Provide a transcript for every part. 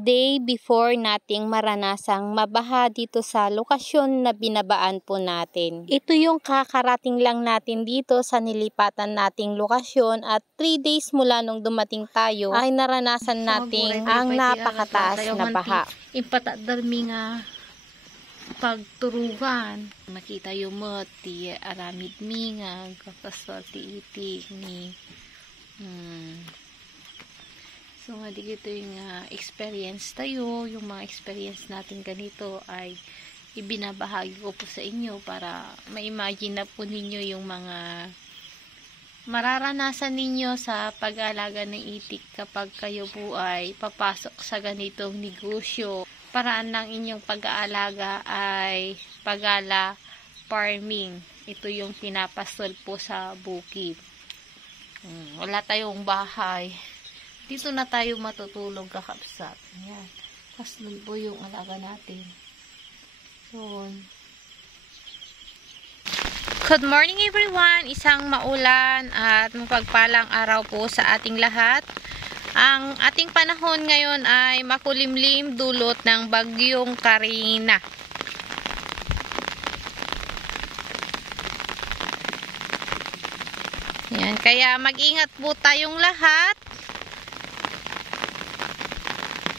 day before nating maranasang mabaha dito sa lokasyon na binabaan po natin. Ito yung kakarating lang natin dito sa nilipatan nating lokasyon at 3 days mula nung dumating tayo ay naranasan natin ang napakataas na baha. Impatadarmi nga pagturugan. Makita yung mo ti aramid mi nga kapaswal ti itik ni so nga di gito yung experience tayo, yung mga experience natin ganito ay ibinabahagi ko po sa inyo para ma-imagine na po ninyo yung mga mararanasan ninyo sa pag-aalaga ng itik kapag kayo po ay papasok sa ganitong negosyo. Paraan ng inyong pag-aalaga ay pagala farming. Ito yung pinapasol po sa bukid. Wala tayong bahay. Dito na tayo matutulog kakapsat. Ayan. Paslun po yung alaga natin. So, good morning everyone! Isang maulan at mapagpalang araw po sa ating lahat. Ang ating panahon ngayon ay makulimlim dulot ng bagyong Karina. Ayan, kaya mag-ingat po tayong lahat.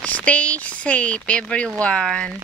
Stay safe everyone.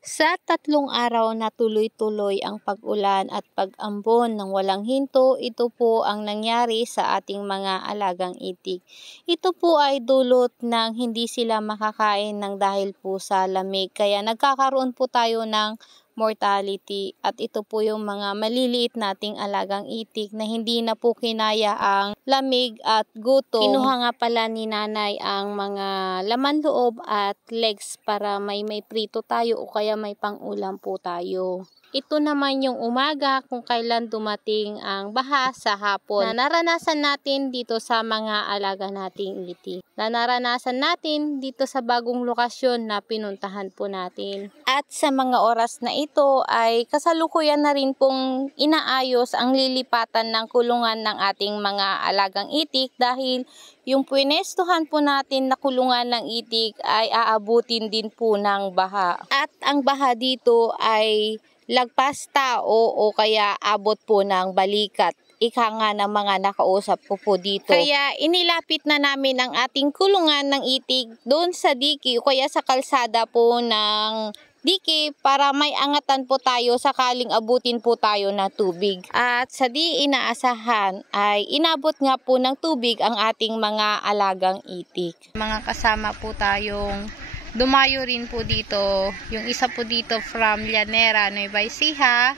Sa 3 araw na tuloy-tuloy ang pag-ulan at pag-ambon ng walang hinto, ito po ang nangyari sa ating mga alagang itik. Ito po ay dulot ng hindi sila makakain ng dahil po sa lamig. Kaya nagkakaroon po tayo ng mortality at ito po yung mga maliliit nating alagang itik na hindi na po kinaya ang lamig at gutom. Kinuha nga pala ni nanay ang mga laman loob at legs para may prito tayo o kaya may pang-ulam po tayo. Ito naman yung umaga kung kailan dumating ang baha sa hapon na naranasan natin dito sa mga alaga nating itik. Na naranasan natin dito sa bagong lokasyon na pinuntahan po natin. At sa mga oras na ito ay kasalukuyan na rin pong inaayos ang lilipatan ng kulungan ng ating mga alagang itik dahil yung pwinestuhan po natin na kulungan ng itik ay aabutin din po ng baha. At ang baha dito ay lagpas tao o kaya abot po ng balikat. Ika nga ng mga nakausap ko po dito. Kaya inilapit na namin ang ating kulungan ng itik doon sa diki o kaya sa kalsada po ng diki para may angatan po tayo sakaling abutin po tayo na tubig. At sa di inaasahan ay inabot nga po ng tubig ang ating mga alagang itik. Mga kasama po tayong dumayo rin po dito. Yung isa po dito from Llanera, Nueva Ecija.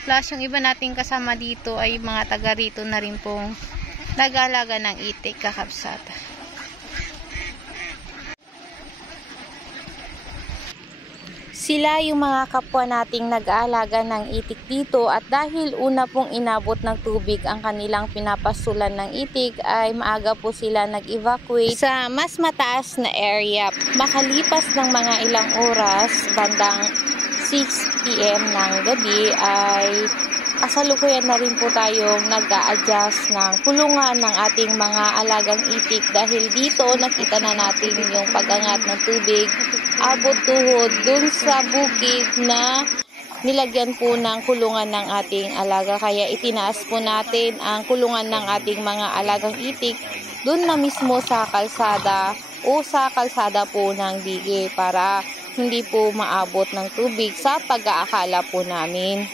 Plus yung iba nating kasama dito ay mga taga rito na rin pong nag-aalaga ng itik kakapsat. Sila yung mga kapwa nating nag-aalaga ng itik dito at dahil una pong inabot ng tubig ang kanilang pinapasulan ng itik ay maaga po sila nag-evacuate sa mas mataas na area. Makalipas ng mga ilang oras, bandang 6 PM ng gabi ay kasalukuyan na rin po tayong nag-a-adjust ng kulungan ng ating mga alagang itik dahil dito nakita na natin yung pag-angat ng tubig abot tuhod dun sa bukid na nilagyan po ng kulungan ng ating alaga. Kaya itinaas po natin ang kulungan ng ating mga alagang itik dun na mismo sa kalsada o sa kalsada po ng digi para hindi po maabot ng tubig sa pag-aakala po namin.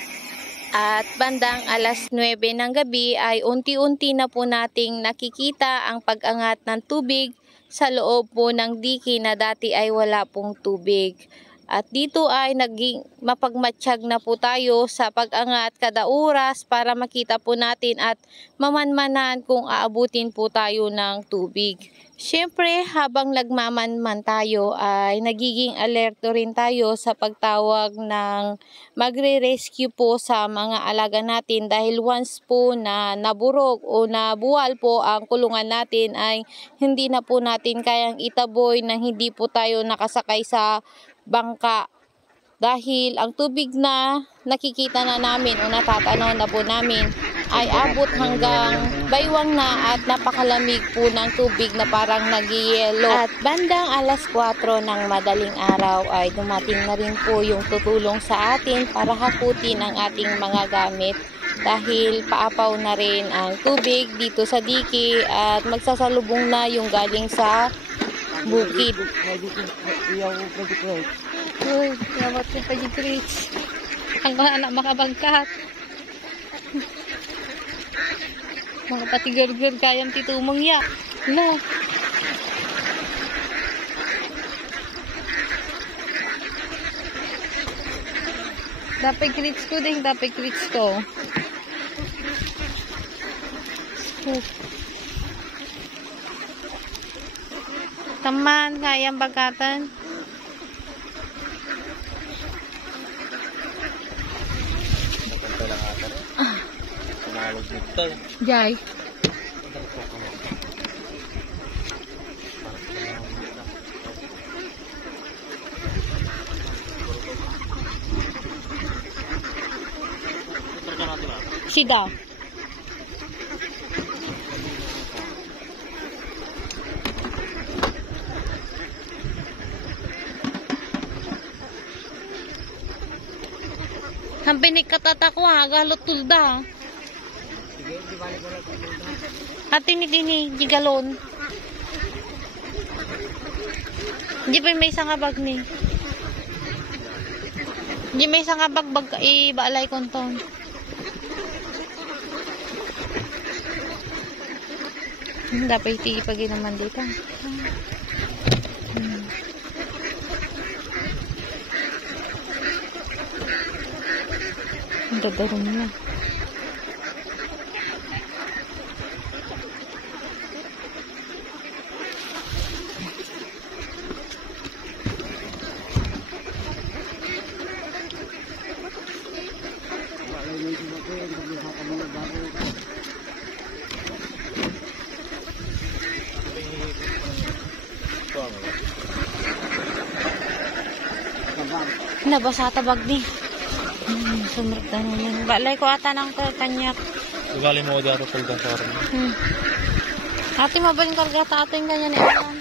At bandang alas 9 ng gabi ay unti-unti na po nating nakikita ang pag-angat ng tubig sa loob po ng diki na dati ay wala pong tubig. At dito ay naging mapagmatsyag na po tayo sa pag-angat kada oras para makita po natin at mamanmanan kung aabutin po tayo ng tubig. Siyempre, habang nagmamanman tayo ay nagiging alerto rin tayo sa pagtawag ng magre-rescue po sa mga alaga natin dahil once po na naburog o nabuwal po ang kulungan natin ay hindi na po natin kayang itaboy na hindi po tayo nakasakay sa bangka. Dahil ang tubig na nakikita na namin o natatanaw na po namin ay abot hanggang baywang na at napakalamig po ng tubig na parang nag-yelo. At bandang alas 4 ng madaling araw ay dumating na rin po yung tutulong sa atin para hakutin ang ating mga gamit dahil paapaw na rin ang tubig dito sa diki at magsasalubong na yung galing sa bukid. Uy, lawat ko pa di Chris. Ang mga anak makabangkat. Mga patigar-gar kayang titumong ya. Hala. Dapat grits ko din, dapat grits ko. Taman, kayang bagatan. Jai. Sida. Hampinik katatak ko ha, galot tulda. Ati ni gigalon. Di pa may isang abag ni. Di may isang abag ibaalay konton. Dapat itigipagin naman dito. Ang dadaron niya. Nabasa tabag ni. Sumrot na naman. Balay ko ata ng kanyak. Ugali mo dito sa lugar. Ate mabalin kargata ating ganyan ni Alan.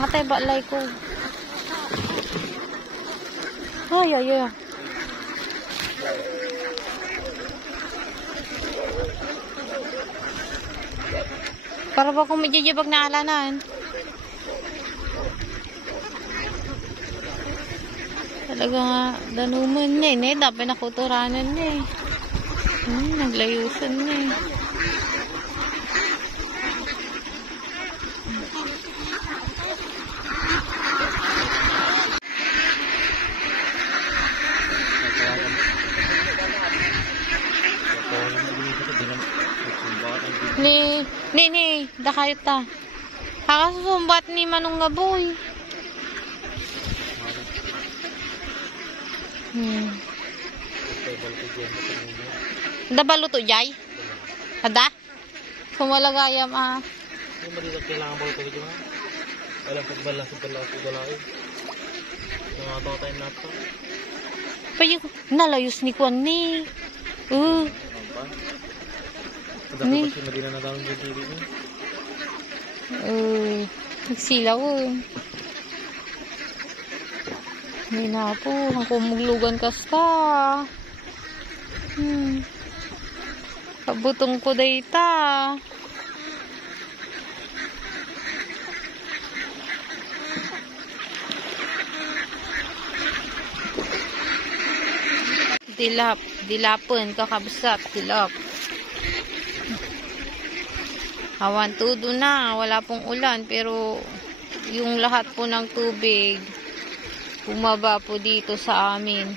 Ate balay ko. Ay. Para ba kung medyo na alanan? Talaga nga, danuman niya. Dapat nakuturanan niya. Naglayusan niya. Ni, dakayot ta. Hakasusumbat ni Manong Ngaboy. Dabalo to jay? Ada? Sumalagayam Yung malilap kailangan mo ito dito ha? Walang pagbala sa balay. Mga tayo nato. Payo, nalayos ni Kwan ni. Ni. Madina na daw yung dito. Nagsilaw Hindi na po, ang kumuglugan kasta. Kabutong ko dayta. Dilapon, kakabsat, dilap. Awan tudo na, wala pong ulan, pero yung lahat po ng tubig bumaba po dito sa amin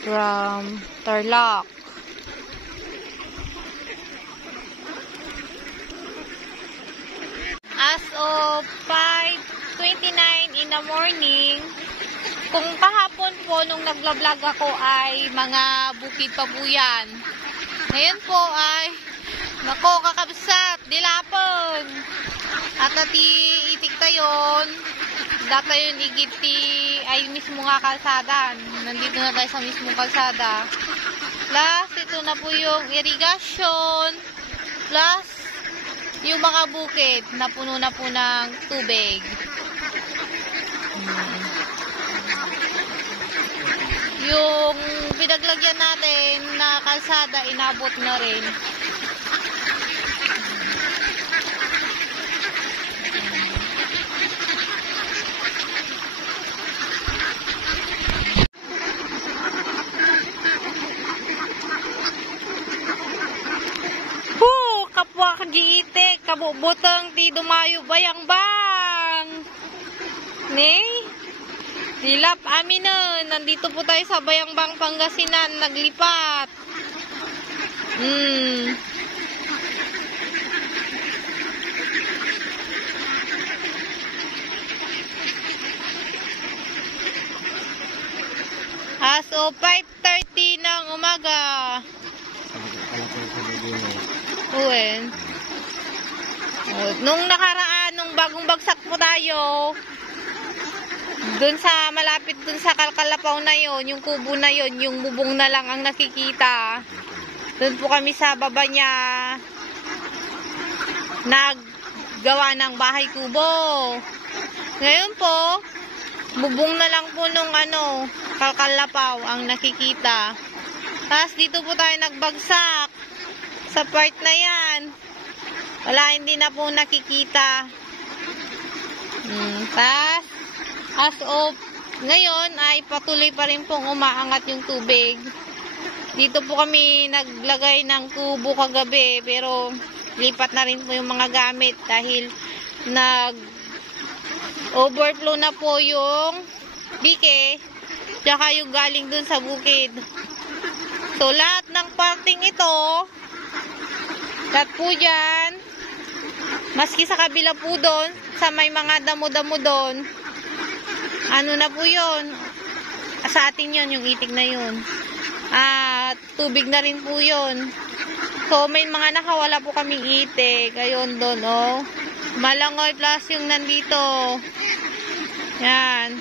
from Tarlac. As of 5:29 in the morning, kung kahapon po nung nagla-vlog ako ay mga bukid pa po yan. Ngayon po ay nako, kakabsat, dilapon. At itik tayon, data yun igiti ay mismo nga kalsada. Nandito na tayo sa mismong kalsada. Plus, ito na po yung irrigation. Plus, yung mga bukid na puno na po ng tubig. Yung pinaglagyan natin na kalsada, inabot na rin. Kapwa kagiitik, kabubutang ti dumayo bayang bang. Ne? Dilap amin na, nandito po tayo sa Bayang-bang, Pangasinan, naglipat. As of 5:30 ng umaga. Uwen. Nung nakaraan, nung bagong bagsak po tayo, dun sa, malapit dun sa Kalkalapaw na yon, yung kubo na yon, yung bubong na lang ang nakikita. Dun po kami sa baba niya, naggawa ng bahay kubo. Ngayon po, bubong na lang po nung Kalkalapaw ang nakikita. Tapos dito po tayo nagbagsak. Sa part na yan. Wala, hindi na po nakikita. Tapos, as of ngayon ay patuloy pa rin pong umaangat yung tubig. Dito po kami naglagay ng tubo kagabi, pero lipat na rin po yung mga gamit dahil nag-overflow na po yung bike, tsaka yung galing dun sa bukid. So, lahat ng parting ito, lahat po dyan, maski sa kabila po doon, sa may mga damo-damo doon, ano na po yun, sa atin yun, yung itik na yun. Tubig na rin po yun. So, may mga nakawala po kaming itik. Ayun doon, oh. Malangoy plus yung nandito. Yan.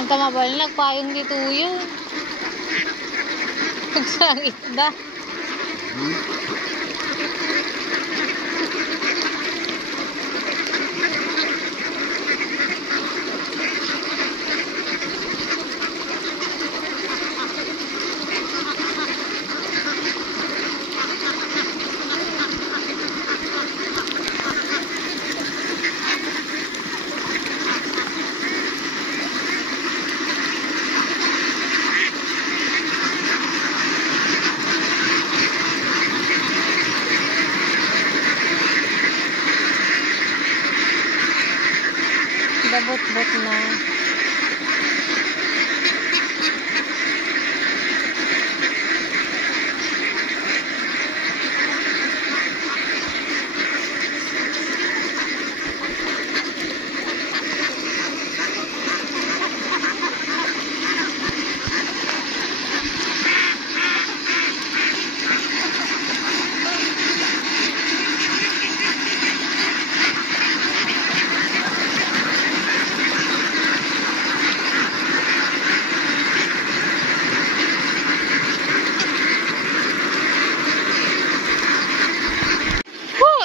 Ang tamabal, nagpayong dito yun. Pagsangit na. Dabot-bot na.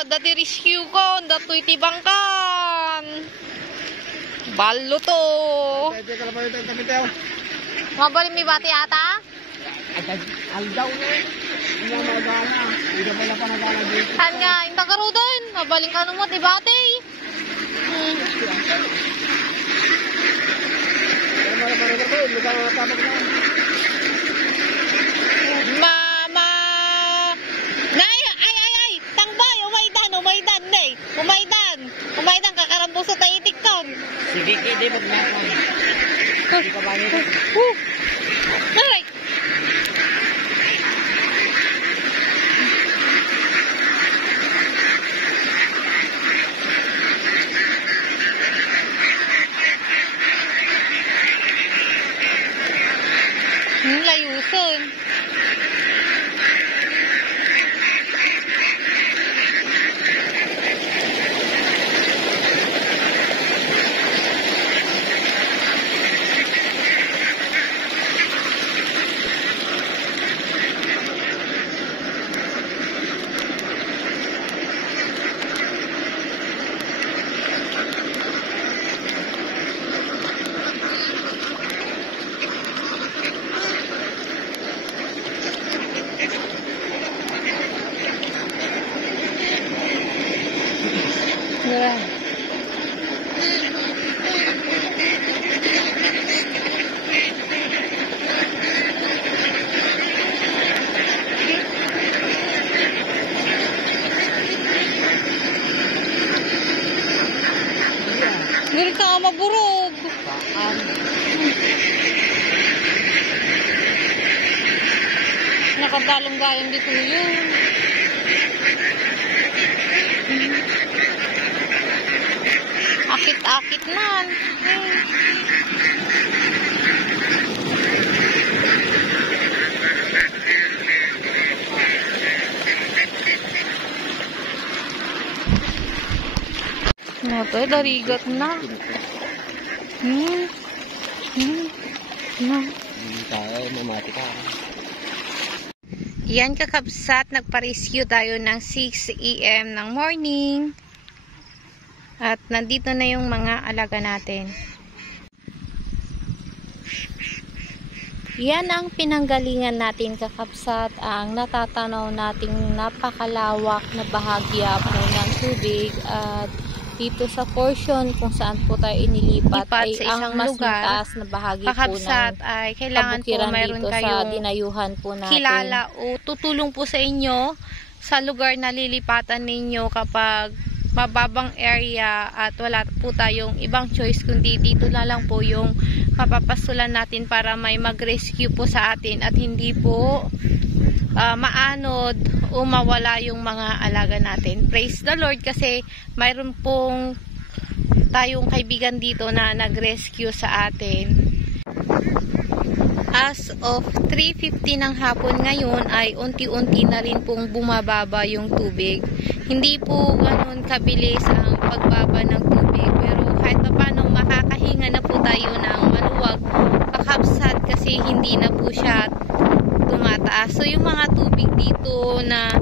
Dati rescue ko, dato'y tibangkan. Balo to. Mabalik may bati ata? Aldaw na eh. Hindi na magana. Hindi pala pa nagana dito. Saan nga? Yung tagarudan. Mabaling ka mo, tibati. Mama! Nay! Ay! Tangbay! Umaydan, nay! Umaydan, kakarambusot na itik kon. Sige, hindi mo na ako. Hindi ka ba nito? Nay! Diba? Hindi ka nga maburog. Saan? Nakadalong-dalong dito yun. Akit-akit nan. Nato, darigat na. Na. Tayo, mamati ka. Yan kakabsat, nagpa-rescue tayo ng 6 AM ng morning. At nandito na yung mga alaga natin. Yan ang pinanggalingan natin kakabsat, ang natatanaw nating napakalawak na bahagya po ng tubig. At dito sa portion kung saan po tayo inilipat ay ang mas mataas na bahagi kakabsat, po ng ay kailangan po mayroon dito kayong sa dinayuhan po natin. kilala o tutulong po sa inyo sa lugar na lilipatan ninyo kapag mababang area at wala po tayong ibang choice kundi dito na lang po yung mapapasulan natin para may mag-rescue po sa atin at hindi po maanod o mawala yung mga alaga natin. Praise the Lord kasi mayroon pong tayong kaibigan dito na nag-rescue sa atin. As of 3:50 ng hapon ngayon ay unti-unti na rin pong bumababa yung tubig. Hindi po ganun kabilis ang pagbaba ng tubig pero kahit pa paano makakahinga na po tayo ng maluwag kakabsat kasi hindi na po siya tumataas. So yung mga tubig dito na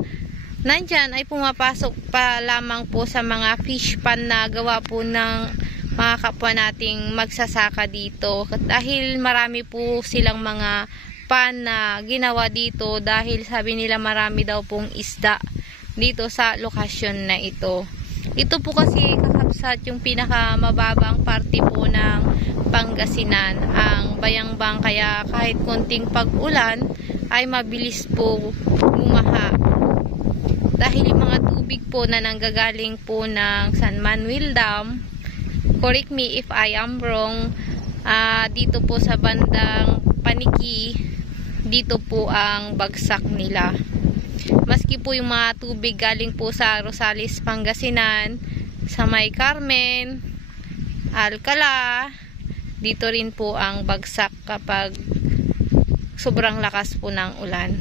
nandyan ay pumapasok pa lamang po sa mga fish pan na gawa po ng mga kapwa nating magsasaka dito. Dahil marami po silang mga pan na ginawa dito dahil sabi nila marami daw pong isda dito sa lokasyon na ito. Ito po kasi kakabsat yung pinakamababang parte po ng Pangasinan, ang Bayangbang, kaya kahit konting pag-ulan ay mabilis po bumaha. Dahil yung mga tubig po na nanggagaling po ng San Manuel Dam, correct me if I am wrong, dito po sa bandang Paniki, dito po ang bagsak nila. Maski po yung mga tubig galing po sa Rosales, Pangasinan, sa May Carmen, Alcala, dito rin po ang bagsak kapag sobrang lakas po ng ulan.